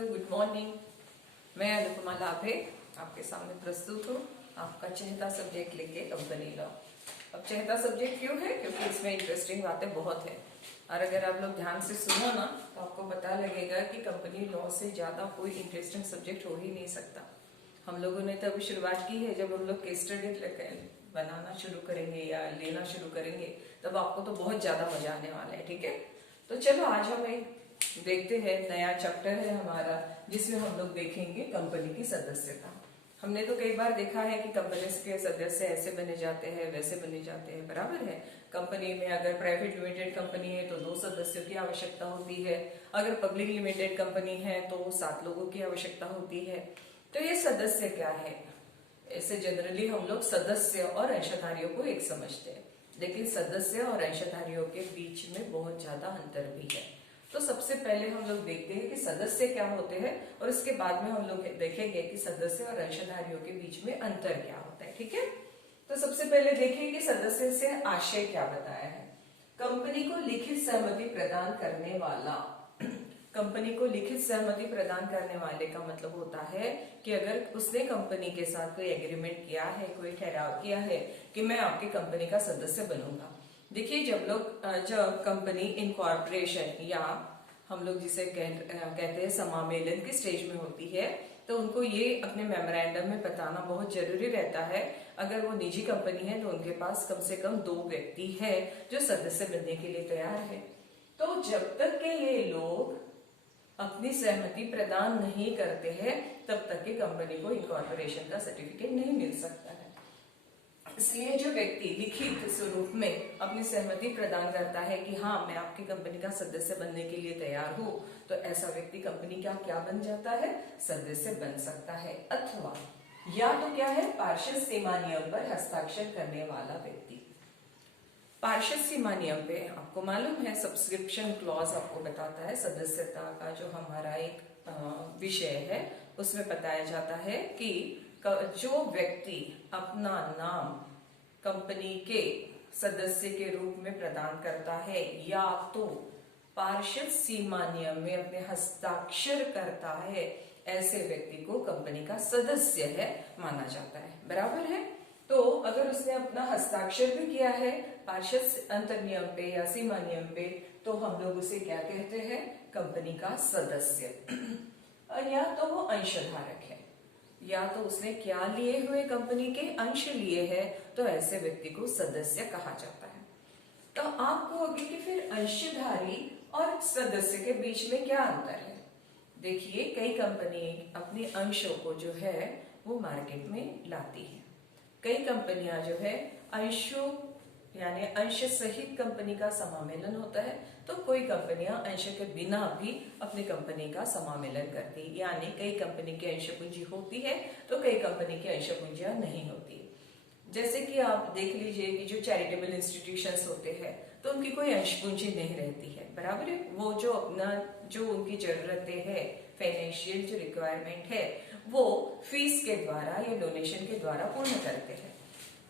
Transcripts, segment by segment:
Good morning. मैं अनुपमा लाभे आपके सामने प्रस्तुत हूँ आपका चहेता सब्जेक्ट लेके कंपनी लॉ। अब चहेता सब्जेक्ट क्यों है? क्योंकि इसमें इंटरेस्टिंग बातें बहुत है और अगर आप लोग ध्यान से सुनो ना तो आपको पता लगेगा कि कंपनी लॉ से ज्यादा कोई इंटरेस्टिंग सब्जेक्ट हो ही नहीं सकता। हम लोगों ने तो अभी शुरुआत की है, जब हम लोग केस स्टडी बनाना शुरू करेंगे या लेना शुरू करेंगे तब आपको तो बहुत ज्यादा मजा आने वाला है। ठीक है, तो चलो आज हम एक देखते हैं, नया चैप्टर है हमारा जिसमें हम लोग देखेंगे कंपनी की सदस्यता। हमने तो कई बार देखा है कि कंपनी के सदस्य ऐसे बने जाते हैं वैसे बने जाते हैं, बराबर है। कंपनी में अगर प्राइवेट लिमिटेड कंपनी है तो 2 सदस्यों की आवश्यकता होती है, अगर पब्लिक लिमिटेड कंपनी है तो 7 लोगों की आवश्यकता होती है। तो ये सदस्य क्या है? ऐसे जनरली हम लोग सदस्य और अंशधारियों को एक समझते हैं, लेकिन सदस्य और अंशधारियों के बीच में बहुत ज्यादा अंतर भी है। तो सबसे पहले हम लोग देखते हैं कि सदस्य क्या होते हैं और इसके बाद में हम लोग देखेंगे कि सदस्य और अंशधारियों के बीच में अंतर क्या होता है। ठीक है, तो सबसे पहले देखिए कि सदस्य से आशय क्या बताया है। कंपनी को लिखित सहमति प्रदान करने वाला। कंपनी को लिखित सहमति प्रदान करने वाले का मतलब होता है कि अगर उसने कंपनी के साथ कोई एग्रीमेंट किया है, कोई ठहराव किया है कि मैं आपकी कंपनी का सदस्य बनूंगा। देखिए, जब कंपनी इनकॉर्पोरेशन या हम लोग जिसे कहते हैं समामेलन की स्टेज में होती है तो उनको ये अपने मेमोरेंडम में बताना बहुत जरूरी रहता है। अगर वो निजी कंपनी है तो उनके पास कम से कम 2 व्यक्ति है जो सदस्य बनने के लिए तैयार है। तो जब तक के ये लोग अपनी सहमति प्रदान नहीं करते हैं तब तक की कंपनी को इनकॉर्पोरेशन का सर्टिफिकेट नहीं मिल सकता है। इसलिए जो व्यक्ति लिखित स्वरूप में अपनी सहमति प्रदान करता है कि हाँ मैं आपकी कंपनी का सदस्य बनने के लिए तैयार हूँ, तो ऐसा व्यक्ति कंपनी का क्या बन जाता है? सदस्य बन सकता है। अथवा या तो क्या है, पार्षद सीमा नियम पर हस्ताक्षर करने वाला व्यक्ति। पार्षद सीमा नियम पे आपको मालूम है सब्सक्रिप्शन क्लॉज आपको बताता है सदस्यता का जो हमारा एक विषय है, उसमें बताया जाता है कि जो व्यक्ति अपना नाम कंपनी के सदस्य के रूप में प्रदान करता है या तो पार्षद सीमा नियम में अपने हस्ताक्षर करता है, ऐसे व्यक्ति को कंपनी का सदस्य है माना जाता है, बराबर है। तो अगर उसने अपना हस्ताक्षर भी किया है पार्षद अंतर नियम पे या सीमा नियम पे तो हम लोग उसे क्या कहते हैं? कंपनी का सदस्य। और या तो वो अंशधारक है या तो उसने क्या लिए हुए, कंपनी के अंश लिए हैं, तो ऐसे व्यक्ति को सदस्य कहा जाता है। तो आप कहोगे कि फिर अंशधारी और सदस्य के बीच में क्या अंतर है? देखिए, कई कंपनी अपने अंशों को जो है वो मार्केट में लाती है। कई कंपनियां जो है अंशों यानी अंश सहित कंपनी का समामेलन होता है, तो कोई कंपनियां अंश के बिना भी अपनी कंपनी का समामेलन करती है। यानी कई कंपनी की अंश पूंजी होती है तो कई कंपनी की अंश पूंजियां नहीं होती है। जैसे कि आप देख लीजिए कि जो चैरिटेबल इंस्टीट्यूशंस होते हैं तो उनकी कोई अंश पूंजी नहीं रहती है, बराबर है। वो जो उनकी जरूरतें है, फाइनेंशियल जो रिक्वायरमेंट है वो फीस के द्वारा या डोनेशन के द्वारा पूर्ण करते हैं।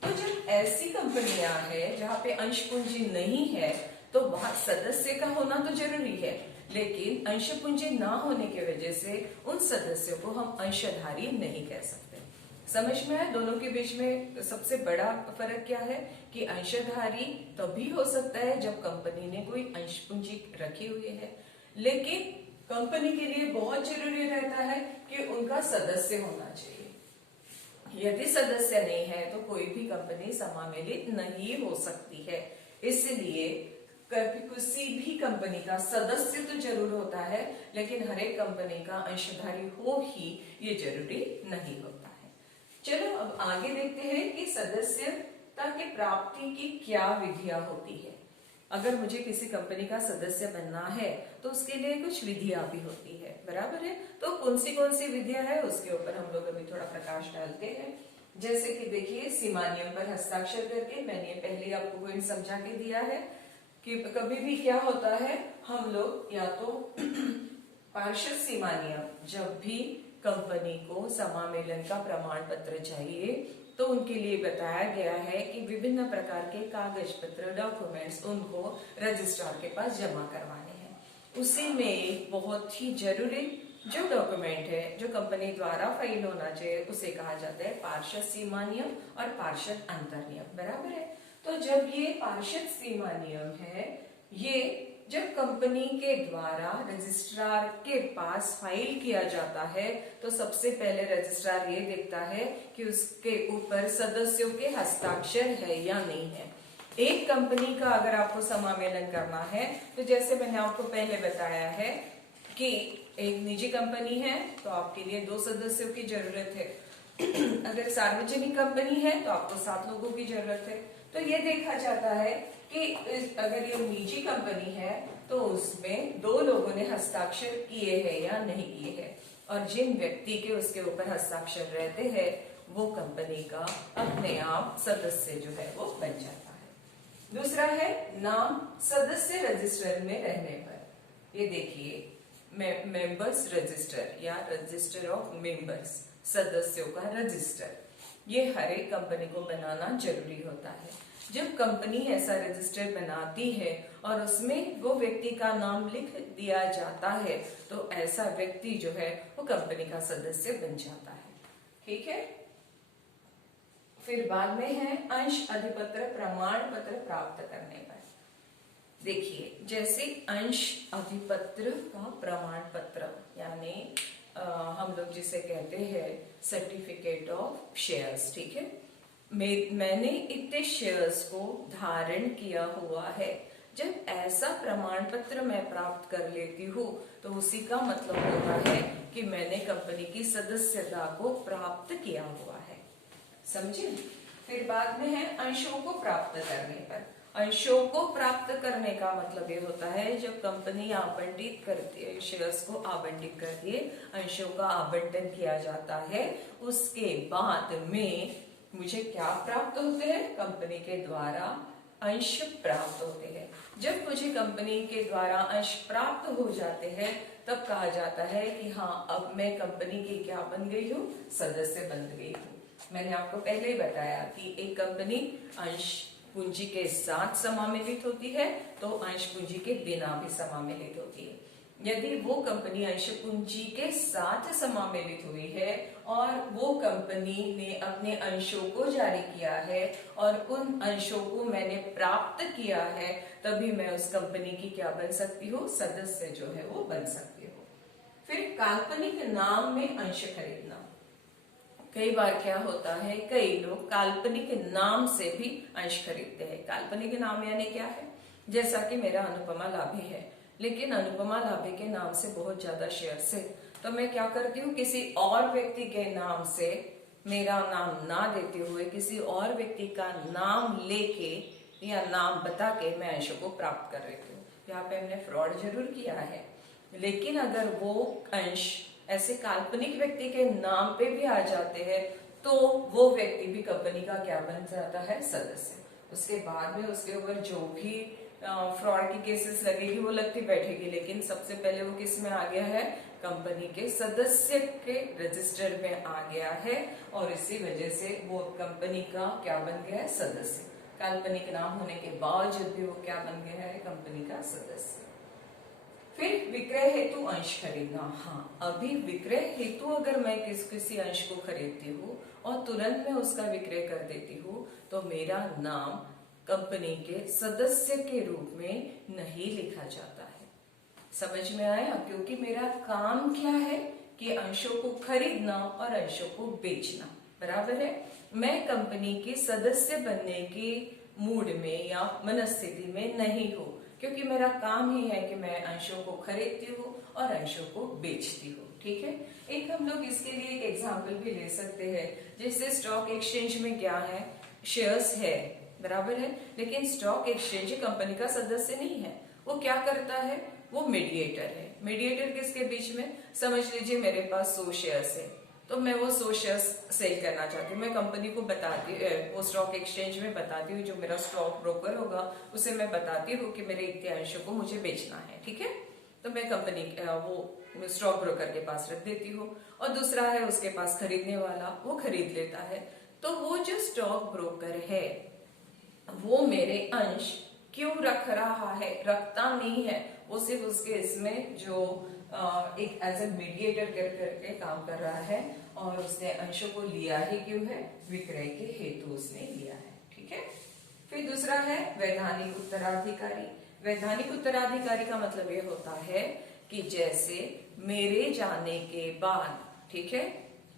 तो जब ऐसी कंपनियां हैं जहाँ पे अंश पूंजी नहीं है तो वहां सदस्य का होना तो जरूरी है, लेकिन अंश पूंजी ना होने की वजह से उन सदस्यों को हम अंशधारी नहीं कह सकते। समझ में आया? दोनों के बीच में सबसे बड़ा फर्क क्या है कि अंशधारी तभी हो सकता है जब कंपनी ने कोई अंश पूंजी रखी हुई है, लेकिन कंपनी के लिए बहुत जरूरी रहता है कि उनका सदस्य होना चाहिए। यदि सदस्य नहीं है तो कोई भी कंपनी समामेलित नहीं हो सकती है। इसलिए किसी भी कंपनी का सदस्य तो जरूर होता है, लेकिन हर एक कंपनी का अंशधारी हो ही ये जरूरी नहीं होता है। चलो अब आगे देखते हैं कि सदस्यता की प्राप्ति की क्या विधियां होती है। अगर मुझे किसी कंपनी का सदस्य बनना है तो उसके लिए कुछ विधियां भी होती है, बराबर है। तो कौन सी विधियां है उसके ऊपर हम लोग अभी थोड़ा प्रकाश डालते हैं। जैसे कि देखिए, सीमा नियम पर हस्ताक्षर करके, मैंने पहले आपको पॉइंट समझा के दिया है कि कभी भी क्या होता है, हम लोग या तो पार्षद सीमा नियम, जब भी कंपनी को समामेलन का प्रमाण पत्र चाहिए तो उनके लिए बताया गया है कि विभिन्न प्रकार के कागज पत्र, डॉक्यूमेंट्स उनको रजिस्ट्रार के पास जमा करवाने हैं। उसी में एक बहुत ही जरूरी जो डॉक्यूमेंट है जो कंपनी द्वारा फाइल होना चाहिए उसे कहा जाता है पार्षद सीमा नियम और पार्षद अंतर नियम, बराबर है। तो जब ये पार्षद सीमा नियम है, ये जब कंपनी के द्वारा रजिस्ट्रार के पास फाइल किया जाता है तो सबसे पहले रजिस्ट्रार ये देखता है कि उसके ऊपर सदस्यों के हस्ताक्षर है या नहीं है। एक कंपनी का अगर आपको समामेलन करना है तो जैसे मैंने आपको पहले बताया है कि एक निजी कंपनी है तो आपके लिए 2 सदस्यों की जरूरत है, अगर सार्वजनिक कंपनी है तो आपको 7 लोगों की जरूरत है। तो ये देखा जाता है कि अगर ये निजी कंपनी है तो उसमें 2 लोगों ने हस्ताक्षर किए हैं या नहीं किए हैं, और जिन व्यक्ति के उसके ऊपर हस्ताक्षर रहते हैं वो कंपनी का अपने आप सदस्य जो है वो बन जाता है। दूसरा है नाम सदस्य रजिस्टर में रहने पर। ये देखिए मेंबर्स रजिस्टर या रजिस्टर ऑफ मेंबर्स, सदस्यों का रजिस्टर, ये हर एक कंपनी को बनाना जरूरी होता है। जब कंपनी ऐसा रजिस्टर बनाती है और उसमें वो व्यक्ति का नाम लिख दिया जाता है तो ऐसा व्यक्ति जो है वो कंपनी का सदस्य बन जाता है, ठीक है। फिर बाद में है अंश अधिपत्र प्रमाण पत्र प्राप्त करने पर। देखिए जैसे अंश अधिपत्र का प्रमाण पत्र यानी हम लोग जिसे कहते हैं सर्टिफिकेट ऑफ शेयर्स, ठीक है। मैंने इतने शेयर्स को धारण किया हुआ है, जब ऐसा प्रमाण पत्र मैं प्राप्त कर लेती हूँ तो उसी का मतलब होता है कि मैंने कंपनी की सदस्यता को प्राप्त किया हुआ है, समझे। फिर बाद में है अंशों को प्राप्त करने पर। अंशों को प्राप्त करने का मतलब ये होता है जब कंपनी आवंटित करती है, शेयर्स को आवंटित करती है, अंशों का आवंटन किया जाता है, उसके बाद में मुझे क्या प्राप्त होते हैं, कंपनी के द्वारा अंश प्राप्त होते हैं। जब मुझे कंपनी के द्वारा अंश प्राप्त हो जाते हैं तब कहा जाता है कि हाँ अब मैं कंपनी की क्या बन गई हूँ, सदस्य बन गई हूँ। मैंने आपको पहले ही बताया कि एक कंपनी अंश पूंजी के साथ समामेलित होती है तो अंश पूंजी के बिना भी समामेलित होती है। यदि वो कंपनी अंश पूंजी के साथ समामेलित हुई है और वो कंपनी ने अपने अंशों को जारी किया है और उन अंशों को मैंने प्राप्त किया है, तभी मैं उस कंपनी की क्या बन सकती हूँ, सदस्य जो है वो बन सकती हूँ। फिर काल्पनिक नाम में अंश खरीदना। कई बार क्या होता है, कई लोग काल्पनिक नाम से भी अंश खरीदते हैं। काल्पनिक नाम यानी क्या है, जैसा कि मेरा अनुपमा लाभी है, लेकिन अनुपमा लाभी के नाम से बहुत ज्यादा शेयर्स है, तो मैं क्या करती हूँ, किसी और व्यक्ति के नाम से मेरा नाम ना देते हुए किसी और व्यक्ति का नाम लेके या नाम बता के मैं अंशों को प्राप्त कर लेती हूँ। यहाँ पे हमने फ्रॉड जरूर किया है, लेकिन अगर वो अंश ऐसे काल्पनिक व्यक्ति के नाम पे भी आ जाते हैं तो वो व्यक्ति भी कंपनी का क्या बन जाता है, सदस्य। उसके बाद में उसके ऊपर जो भी फ्रॉड की केसेस लगेगी वो लगती बैठेगी, लेकिन सबसे पहले वो किस में आ गया है, कंपनी के सदस्य के रजिस्टर में आ गया है और इसी वजह से वो कंपनी का क्या बन गया है, सदस्य। काल्पनिक नाम होने के बावजूद भी वो क्या बन गया है, कंपनी का सदस्य। फिर विक्रय हेतु अंश खरीदना। हाँ, अभी विक्रय हेतु अगर मैं किसी अंश को खरीदती हूँ और तुरंत मैं उसका विक्रय कर देती हूँ तो मेरा नाम कंपनी के सदस्य के रूप में नहीं लिखा जाता है। समझ में आया, क्योंकि मेरा काम क्या है कि अंशों को खरीदना और अंशों को बेचना, बराबर है। मैं कंपनी की सदस्य बनने के मूड में या मनस्थिति में नहीं हूँ, क्योंकि मेरा काम ही है कि मैं अंशों को खरीदती हूँ और अंशों को बेचती हूँ, ठीक है। एक हम लोग इसके लिए एक एग्जांपल भी ले सकते हैं, जैसे स्टॉक एक्सचेंज में क्या है, शेयर्स है, बराबर है, लेकिन स्टॉक एक्सचेंज कंपनी का सदस्य नहीं है। वो क्या करता है, वो मीडिएटर है। मीडिएटर किसके बीच में, समझ लीजिए मेरे पास 100 शेयर्स है तो मैं वो 100 शेयर्स सेल करना चाहती हूँ। मैं कंपनी को बताती वो स्टॉक एक्सचेंज में बताती हूँ, जो मेरा स्टॉक ब्रोकर होगा उसे मैं बताती हूँ कि मेरे इतने अंशों को मुझे बेचना है, ठीक है। तो मैं कंपनी वो स्टॉक ब्रोकर के पास रख देती हूँ और दूसरा है उसके पास खरीदने वाला, वो खरीद लेता है। तो वो जो स्टॉक ब्रोकर है वो मेरे अंश क्यों रख रहा है, रखता नहीं है, वो सिर्फ उसके इसमें जो एक एज ए मीडिएटर करके काम कर रहा है और उसने अंशों को लिया ही क्यों है, विक्रय के हेतु उसने लिया है। ठीक है। फिर दूसरा है वैधानिक उत्तराधिकारी। वैधानिक उत्तराधिकारी का मतलब ये होता है कि जैसे मेरे जाने के बाद, ठीक है,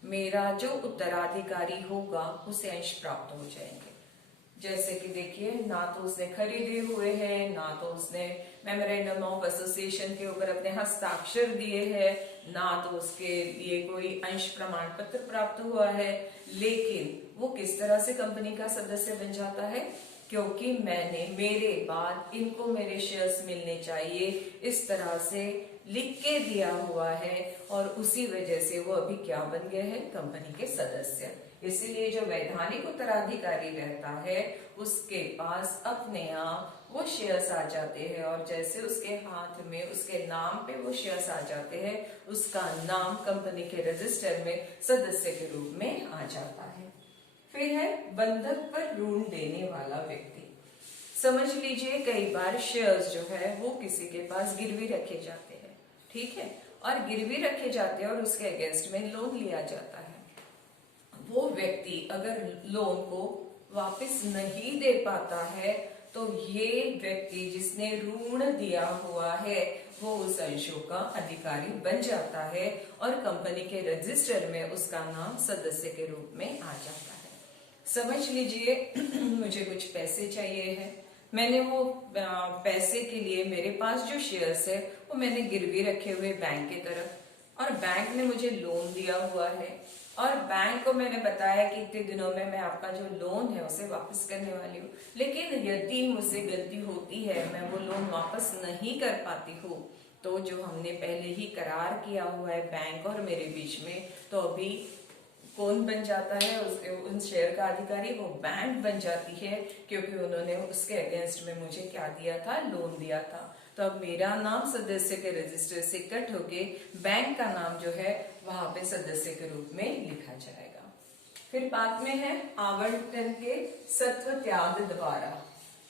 मेरा जो उत्तराधिकारी होगा उसे अंश प्राप्त हो जाएंगे। जैसे कि देखिए, ना तो उसने खरीदे हुए हैं, ना तो उसने मेमोरेंडम ऑफ एसोसिएशन के ऊपर अपने हस्ताक्षर दिए हैं, ना तो उसके लिए कोई अंश प्रमाण पत्र प्राप्त हुआ है, लेकिन वो किस तरह से कंपनी का सदस्य बन जाता है, क्योंकि मैंने मेरे बाद इनको मेरे शेयर्स मिलने चाहिए इस तरह से लिख के दिया हुआ है, और उसी वजह से वो अभी क्या बन गए हैं, कंपनी के सदस्य। इसीलिए जो वैधानिक उत्तराधिकारी रहता है उसके पास अपने आप वो शेयर्स आ जाते हैं, और जैसे उसके हाथ में उसके नाम पे वो शेयर्स आ जाते हैं, उसका नाम कंपनी के रजिस्टर में सदस्य के रूप में आ जाता है। फिर है बंधक पर ऋण देने वाला व्यक्ति। समझ लीजिए, कई बार शेयर्स जो है वो किसी के पास गिरवी रखे जाते हैं, ठीक है, और गिरवी रखे जाते हैं और उसके अगेंस्ट में लोन लिया जाता है। वो व्यक्ति अगर लोन को वापस नहीं दे पाता है तो ये व्यक्ति जिसने ऋण दिया हुआ है वो उस अंशों का अधिकारी बन जाता है और कंपनी के रजिस्टर में उसका नाम सदस्य के रूप में आ जाता है। समझ लीजिए, मुझे कुछ पैसे चाहिए है, मैंने वो पैसे के लिए मेरे पास जो शेयर्स है वो मैंने गिरवी रखे हुए बैंक की तरफ, और बैंक ने मुझे लोन दिया हुआ है, और बैंक को मैंने बताया कि इतने दिनों में मैं आपका जो लोन है उसे वापस करने वाली हूँ, लेकिन यदि मुझसे गलती होती है, मैं वो लोन वापस नहीं कर पाती हूँ, तो जो हमने पहले ही करार किया हुआ है बैंक और मेरे बीच में, तो अभी कौन बन जाता है उन शेयर का अधिकारी, वो बैंक बन जाती है, क्योंकि उन्होंने उसके अगेंस्ट में मुझे क्या दिया था, लोन दिया था। तो अब मेरा नाम सदस्य के रजिस्टर से कट होके बैंक का नाम जो है वहां पे सदस्य के रूप में लिखा जाएगा। फिर बाद में है आवंटन के सत्व त्याग द्वारा।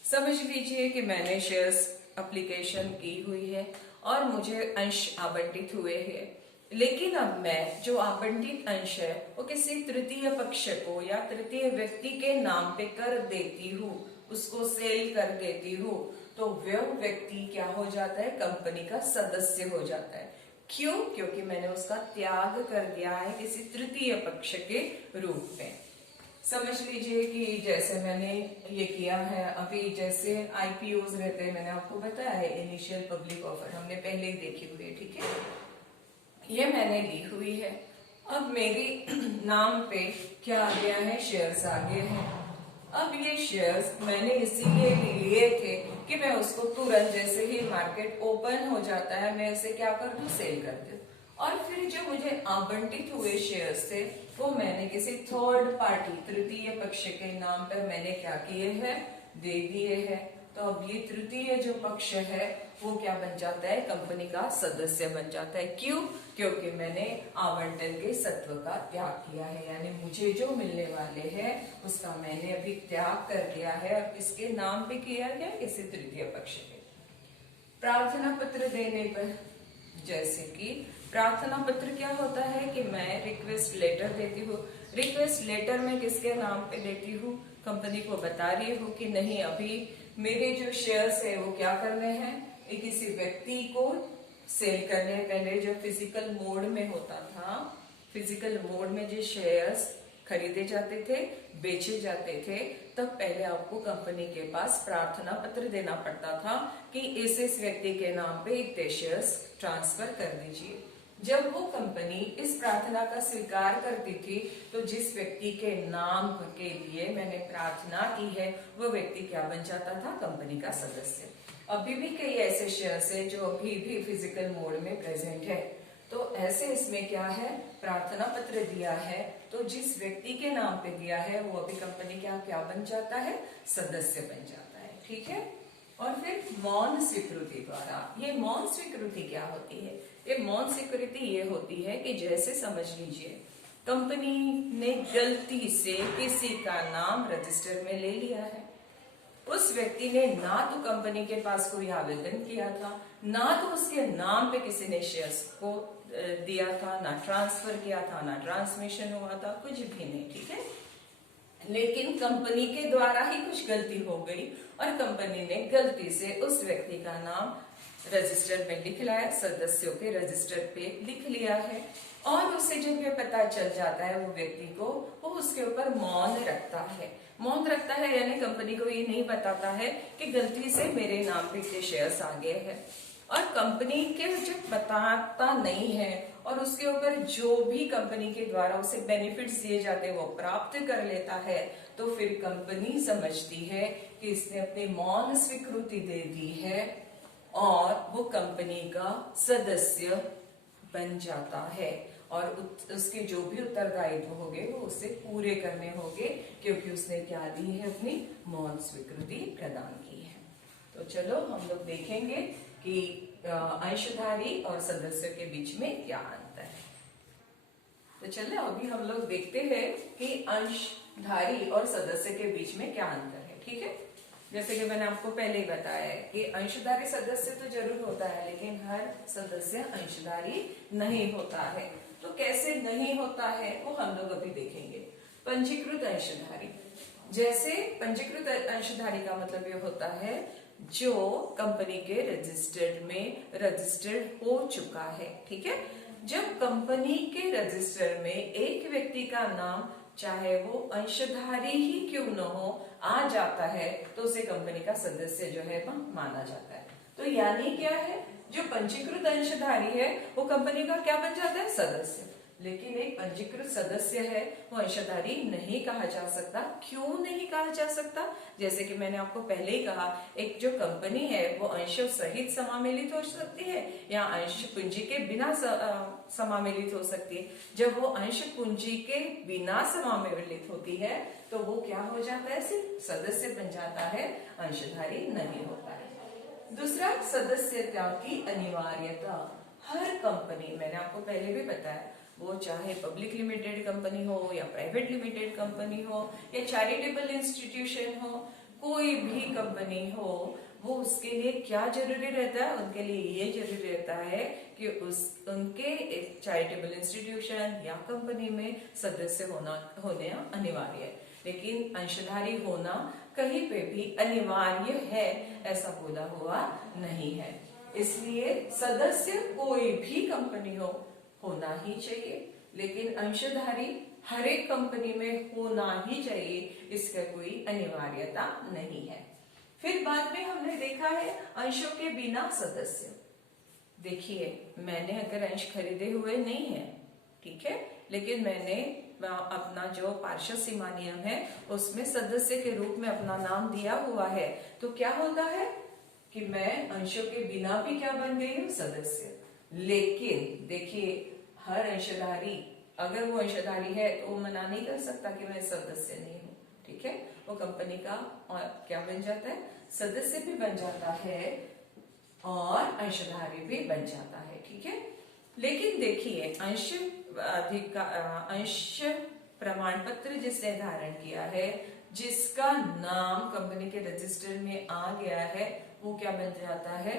समझ लीजिए कि मैंने शेयर्स एप्लीकेशन की हुई है और मुझे अंश आवंटित हुए हैं, लेकिन अब मैं जो आवंटित अंश है वो किसी तृतीय पक्ष को या तृतीय व्यक्ति के नाम पे कर देती हूँ, उसको सेल कर देती हूँ, तो वह व्यक्ति क्या हो जाता है, कंपनी का सदस्य हो जाता है। क्यों? क्योंकि मैंने उसका त्याग कर दिया है किसी तृतीय पक्ष के रूप में। समझ लीजिए कि जैसे मैंने ये किया है, अभी जैसे आईपीओज रहते हैं, मैंने आपको बताया है इनिशियल पब्लिक ऑफर, हमने पहले ही देखी हुई है, ठीक है, ये मैंने ली हुई है। अब मेरी नाम पे क्या आ गया है, शेयर्स आ गए हैं। अब ये शेयर्स मैंने इसीलिए लिए थे कि मैं उसको तुरंत जैसे ही मार्केट ओपन हो जाता है मैं इसे क्या कर दूं, सेल कर दूं, और फिर जो मुझे आवंटित हुए शेयर्स थे वो मैंने किसी थर्ड पार्टी तृतीय पक्ष के नाम पर मैंने क्या किए हैं, दे दिए हैं। तो अब ये तृतीय जो पक्ष है वो क्या बन जाता है, कंपनी का सदस्य बन जाता है। क्यों? क्योंकि मैंने आवंटन के सत्व का त्याग किया है, यानी मुझे जो मिलने वाले हैं उसका मैंने अभी त्याग कर दिया है और किसके नाम पे किया गया, किसी तृतीय पक्ष के। प्रार्थना पत्र देने पर, जैसे कि प्रार्थना पत्र क्या होता है कि मैं रिक्वेस्ट लेटर देती हूँ, रिक्वेस्ट लेटर में किसके नाम पे देती हूँ, कंपनी को बता रही हूँ कि नहीं, अभी मेरे जो शेयर्स है वो क्या करने हैं, किसी व्यक्ति को सेल करने। पहले जो फिजिकल मोड में होता था, फिजिकल मोड में जो शेयर्स खरीदे जाते थे, बेचे जाते थे, तब पहले आपको कंपनी के पास प्रार्थना पत्र देना पड़ता था कि इस व्यक्ति के नाम पे इतने शेयर्स ट्रांसफर कर दीजिए। जब वो कंपनी इस प्रार्थना का स्वीकार करती थी तो जिस व्यक्ति के नाम के लिए मैंने प्रार्थना की है वो व्यक्ति क्या बन जाता था, कंपनी का सदस्य। अभी भी कई ऐसे शेयर्स है जो अभी भी फिजिकल मोड में प्रेजेंट है, तो ऐसे इसमें क्या है, प्रार्थना पत्र दिया है तो जिस व्यक्ति के नाम पे दिया है वो अभी कंपनी क्या बन जाता है, सदस्य बन जाता है, ठीक है। और फिर मौन स्वीकृति द्वारा, ये मौन स्वीकृति क्या होती है, ये मौन स्वीकृति ये होती है कि जैसे समझ लीजिए कंपनी ने गलती से किसी का नाम रजिस्टर में ले लिया है, उस व्यक्ति ने ना तो कंपनी के पास कोई आवेदन किया था, ना तो उसके नाम पे किसी ने शेयर्स को दिया था, ना ट्रांसफर किया था, ना ट्रांसमिशन हुआ था, कुछ भी नहीं, ठीक है। लेकिन कंपनी के द्वारा ही कुछ गलती हो गई और कंपनी ने गलती से उस व्यक्ति का नाम रजिस्टर में लिख लाया, सदस्यों के रजिस्टर पे लिख लिया है, और उसे जब ये पता चल जाता है वो व्यक्ति को, वो उसके ऊपर मौन रखता है। मौन रखता है यानी कंपनी को ये नहीं बताता है कि गलती से मेरे नाम पे इतने शेयर्स आ गए हैं, और कंपनी के जब बताता नहीं है और उसके ऊपर जो भी कंपनी के द्वारा उसे बेनिफिट्स दिए जाते हैं वो प्राप्त कर लेता है, तो फिर कंपनी समझती है कि इसने अपनी मौन स्वीकृति दे दी है और वो कंपनी का सदस्य बन जाता है, और उसके जो भी उत्तरदायित्व होंगे वो उसे पूरे करने होंगे, क्योंकि उसने क्या दी है, अपनी मौन स्वीकृति प्रदान की है। तो चलो हम लोग देखेंगे कि अंशधारी और सदस्य के बीच में क्या अंतर है। तो चलिए अभी हम लोग देखते हैं कि अंशधारी और सदस्य के बीच में क्या अंतर है, ठीक है। जैसे कि मैंने आपको पहले ही बताया है कि अंशधारी सदस्य तो जरूर होता है, लेकिन हर सदस्य अंशधारी नहीं होता है। तो कैसे नहीं होता है वो हम लोग अभी देखेंगे। पंजीकृत अंशधारी, जैसे पंजीकृत अंशधारी का मतलब ये होता है जो कंपनी के रजिस्टर्ड हो चुका है, ठीक है। जब कंपनी के रजिस्टर में एक व्यक्ति का नाम चाहे वो अंशधारी ही क्यों न हो आ जाता है, तो उसे कंपनी का सदस्य जो है वह माना जाता है। तो यानी क्या है, जो पंजीकृत अंशधारी है वो कंपनी का क्या बन जाता है, सदस्य। लेकिन एक पंजीकृत सदस्य है वो अंशधारी नहीं कहा जा सकता। क्यों नहीं कहा जा सकता? जैसे कि मैंने आपको पहले ही कहा, एक जो कंपनी है वो अंशों सहित समामेलित हो सकती है या अंश पूंजी के बिना समामेलित हो सकती है। जब वो अंश पूंजी के बिना समामेलित होती है तो वो क्या हो जाता है, सिर्फ सदस्य बन जाता है, अंशधारी नहीं होता है। दूसरा, सदस्यता की अनिवार्यता। हर कंपनी, मैंने आपको पहले भी बताया, वो चाहे पब्लिक लिमिटेड कंपनी हो या प्राइवेट लिमिटेड कंपनी हो या चैरिटेबल इंस्टीट्यूशन हो, कोई भी कंपनी हो, वो उसके लिए क्या जरूरी रहता है, उनके लिए ये जरूरी रहता है कि उनके चैरिटेबल इंस्टीट्यूशन या कंपनी में सदस्य होने अनिवार्य है। लेकिन अंशधारी होना कहीं पे भी अनिवार्य है ऐसा बोला हुआ नहीं है। इसलिए सदस्य कोई भी कंपनी हो होना ही चाहिए, लेकिन अंशधारी हर एक कंपनी में होना ही चाहिए, इसका कोई अनिवार्यता नहीं है। फिर बाद में हमने देखा है अंशों के बिना सदस्य। देखिए, मैंने अगर अंश खरीदे हुए नहीं है, ठीक है, लेकिन मैंने अपना जो पार्षद सीमा नियम है उसमें सदस्य के रूप में अपना नाम दिया हुआ है, तो क्या होता है कि मैं अंशों के बिना भी क्या बन गई हूँ, सदस्य। लेकिन देखिए, हर अंशधारी, अगर वो अंशधारी है तो वो मना नहीं कर सकता कि मैं सदस्य नहीं हूँ, ठीक है। वो कंपनी का और क्या बन जाता है, सदस्य भी बन जाता है और अंशधारी भी बन जाता है, ठीक है। लेकिन देखिए, अंश प्रमाण पत्र जिसने धारण किया है, जिसका नाम कंपनी के रजिस्टर में आ गया है, वो क्या बन जाता है,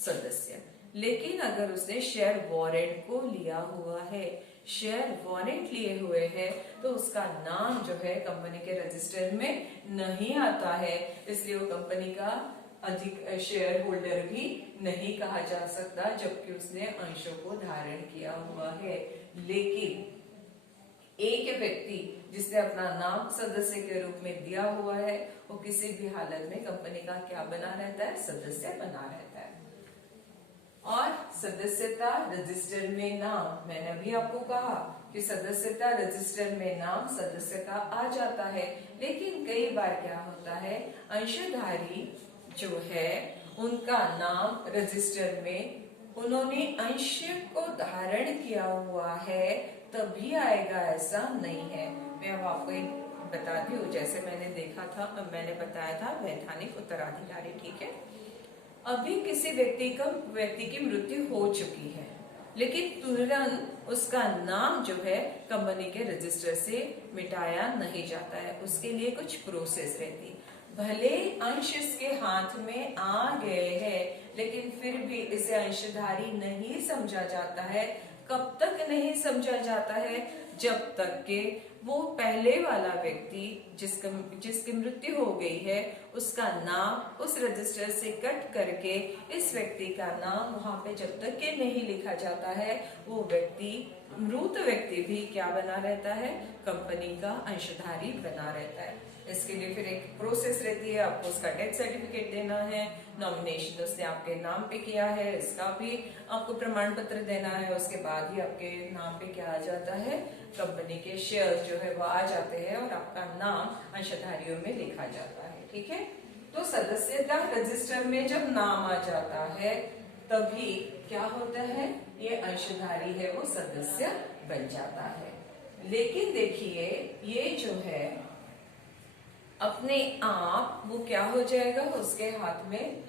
सदस्य। लेकिन अगर उसने शेयर वारंट को लिया हुआ है, शेयर वारंट लिए हुए है, तो उसका नाम जो है कंपनी के रजिस्टर में नहीं आता है, इसलिए वो कंपनी का अधिक शेयर होल्डर भी नहीं कहा जा सकता, जबकि उसने अंशों को धारण किया हुआ है। लेकिन एक व्यक्ति जिसने अपना नाम सदस्य के रूप में दिया हुआ है, वो किसी भी हालत में कंपनी का क्या बना रहता है, सदस्य बना रहता है। और सदस्यता रजिस्टर में नाम, मैंने अभी आपको कहा कि सदस्यता रजिस्टर में नाम सदस्य का आ जाता है, लेकिन कई बार क्या होता है, अंशधारी जो है उनका नाम रजिस्टर में उन्होंने अंश को धारण किया हुआ है तभी आएगा, ऐसा नहीं है। मैं अब आपको एक बताती हूँ, जैसे मैंने देखा था, मैंने बताया था वैधानिक उत्तराधिकारी, ठीक है। अभी किसी व्यक्ति की मृत्यु हो चुकी है, लेकिन तुरंत उसका नाम जो है कंपनी के रजिस्टर से मिटाया नहीं जाता है, उसके लिए कुछ प्रोसेस रहती है। भले अंश इसके हाथ में आ गए हैं, लेकिन फिर भी इसे अंशधारी नहीं समझा जाता है। कब तक नहीं समझा जाता है? जब तक के वो पहले वाला व्यक्ति जिसकी मृत्यु हो गई है, उसका नाम उस रजिस्टर से कट करके इस व्यक्ति का नाम वहां पे जब तक के नहीं लिखा जाता है, वो व्यक्ति, मृत व्यक्ति भी क्या बना रहता है? कंपनी का अंशधारी बना रहता है। इसके लिए फिर एक प्रोसेस रहती है, आपको उसका डेथ सर्टिफिकेट देना है, नॉमिनेशन उसने आपके नाम पे किया है, इसका भी आपको प्रमाण पत्र देना है। उसके बाद ही आपके नाम पे क्या आ जाता है? कंपनी के शेयर्स जो है वो आ जाते हैं और आपका नाम अंशधारियों में लिखा जाता है। ठीक है, तो सदस्यता रजिस्टर में जब नाम आ जाता है तभी क्या होता है? ये अंशधारी है वो सदस्य बन जाता है। लेकिन देखिए, ये जो है अपने आप वो क्या हो जाएगा? उसके हाथ में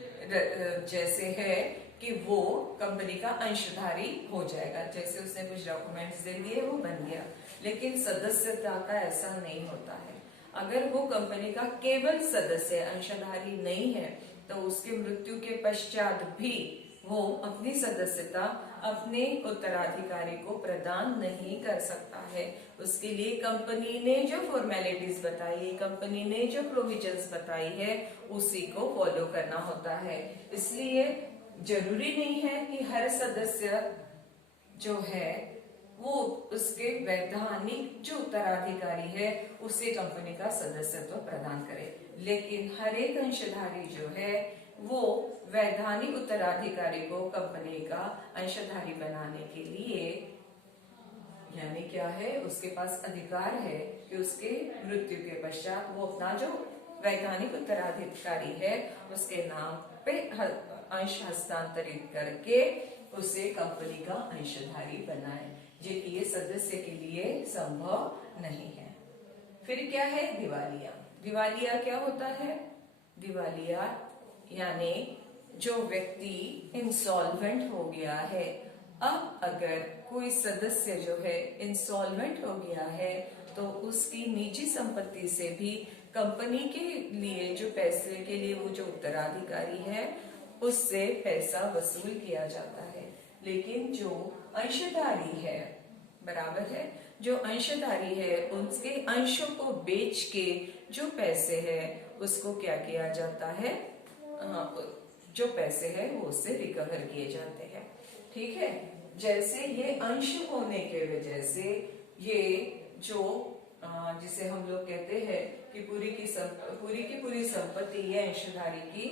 जैसे है कि वो कंपनी का अंशधारी हो जाएगा, जैसे उसने कुछ डॉक्यूमेंट्स दे दिए वो बन गया। लेकिन सदस्यता का ऐसा नहीं होता है। अगर वो कंपनी का केवल सदस्य अंशधारी नहीं है तो उसके मृत्यु के पश्चात भी वो अपनी सदस्यता अपने उत्तराधिकारी को प्रदान नहीं कर सकता है। उसके लिए कंपनी ने जो फॉर्मेलिटीज बताई, कंपनी ने जो प्रोविजंस बताई है, उसी को फॉलो करना होता है। इसलिए जरूरी नहीं है कि हर सदस्य जो है वो उसके वैधानिक जो उत्तराधिकारी है उसे कंपनी का सदस्यत्व प्रदान करे, लेकिन हर एक अंशधारी जो है वो वैधानिक उत्तराधिकारी को कंपनी का अंशधारी बनाने के लिए, यानी क्या है, उसके पास अधिकार है कि उसके मृत्यु के पश्चात वो अपना जो वैधानिक उत्तराधिकारी है उसके नाम पे अंश हस्तांतरित करके उसे कंपनी का अंशधारी बनाए, जो कि ये सदस्य के लिए संभव नहीं है। फिर क्या है? दिवालिया। दिवालिया क्या होता है? दिवालिया यानी जो व्यक्ति इंसॉल्वेंट हो गया है। अब अगर कोई सदस्य जो है इंसॉल्वेंट हो गया है तो उसकी निजी संपत्ति से भी कंपनी के लिए जो पैसे के लिए वो जो उत्तराधिकारी है उससे पैसा वसूल किया जाता है। लेकिन जो अंशधारी है, बराबर है, जो अंशधारी है उसके अंशों को बेच के जो पैसे है उसको क्या किया जाता है? जो पैसे है वो उससे रिकवर किए जाते हैं। ठीक है, जैसे ये अंश होने के वजह से ये जो जिसे हम लोग कहते हैं कि पूरी की पूरी संपत्ति ये अंशधारी की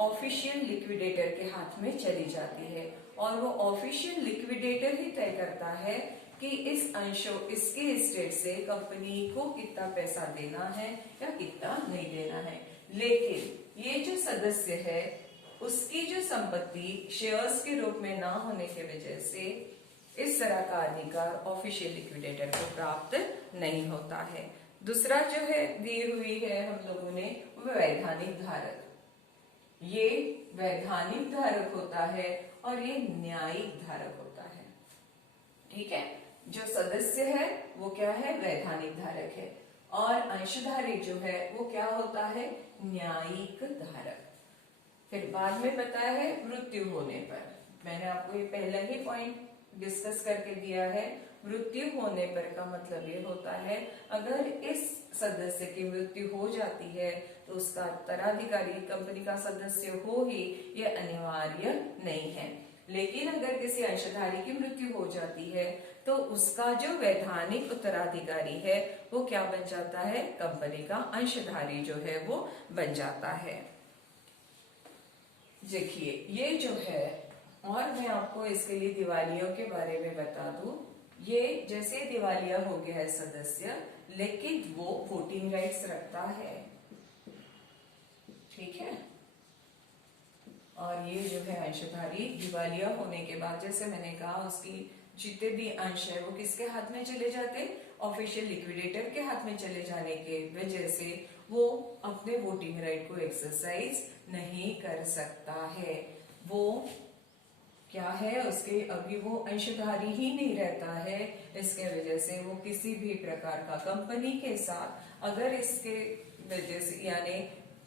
ऑफिशियल लिक्विडेटर के हाथ में चली जाती है और वो ऑफिशियल लिक्विडेटर ही तय करता है कि इस अंशों इसके स्टेट से कंपनी को कितना पैसा देना है या कितना नहीं देना है। लेकिन ये जो सदस्य है उसकी जो संपत्ति शेयर्स के रूप में ना होने की वजह से इस तरह का अधिकार ऑफिशियल लिक्विडेटर को प्राप्त नहीं होता है। दूसरा जो है दी हुई है हम लोगों ने वो वैधानिक धारक। ये वैधानिक धारक होता है और ये न्यायिक धारक होता है। ठीक है, जो सदस्य है वो क्या है? वैधानिक धारक है और अंशधारी जो है वो क्या होता है? न्यायिक धारक। फिर बाद में बताया है मृत्यु होने पर, मैंने आपको ये पहला ही पॉइंट डिस्कस करके दिया है। मृत्यु होने पर का मतलब ये होता है अगर इस सदस्य की मृत्यु हो जाती है तो उसका उत्तराधिकारी कंपनी का सदस्य हो ही ये अनिवार्य नहीं है। लेकिन अगर किसी अंशधारी की मृत्यु हो जाती है तो उसका जो वैधानिक उत्तराधिकारी है वो क्या बन जाता है? कंपनी का अंशधारी जो है वो बन जाता है। देखिए ये जो है, और मैं आपको इसके लिए दिवालियों के बारे में बता दूं। ये जैसे दिवालिया हो गया है सदस्य, लेकिन वो वोटिंग राइट्स रखता है। ठीक है, और ये जो है अंशधारी दिवालिया होने के बाद जैसे मैंने कहा उसकी जितने भी अंश है वो किसके हाथ में चले जाते? ऑफिशियल लिक्विडेटर के हाथ में चले जाने के वजह से वो अपने वोटिंग राइट को एक्सरसाइज नहीं कर सकता है। वो क्या है, उसके अभी वो अंशधारी ही नहीं रहता है। इसके वजह से वो किसी भी प्रकार का कंपनी के साथ अगर इसके वजह से यानी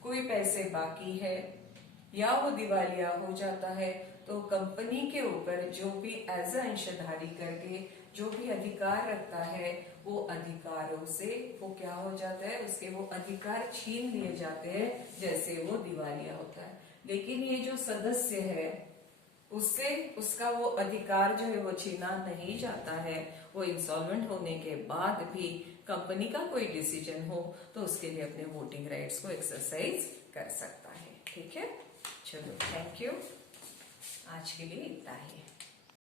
कोई पैसे बाकी है या वो दिवालिया हो जाता है, तो कंपनी के ऊपर जो भी एज अंशधारी करके जो भी अधिकार रखता है, वो अधिकारों से वो क्या हो जाता है, उसके वो अधिकार छीन लिए जाते हैं जैसे वो दिवालिया होता है। लेकिन ये जो सदस्य है उससे उसका वो अधिकार जो है वो छीना नहीं जाता है। वो इंसॉल्वेंट होने के बाद भी कंपनी का कोई डिसीजन हो तो उसके लिए अपने वोटिंग राइट्स को एक्सरसाइज कर सकता है। ठीक है, चलो थैंक यू, आज के लिए इतना ही।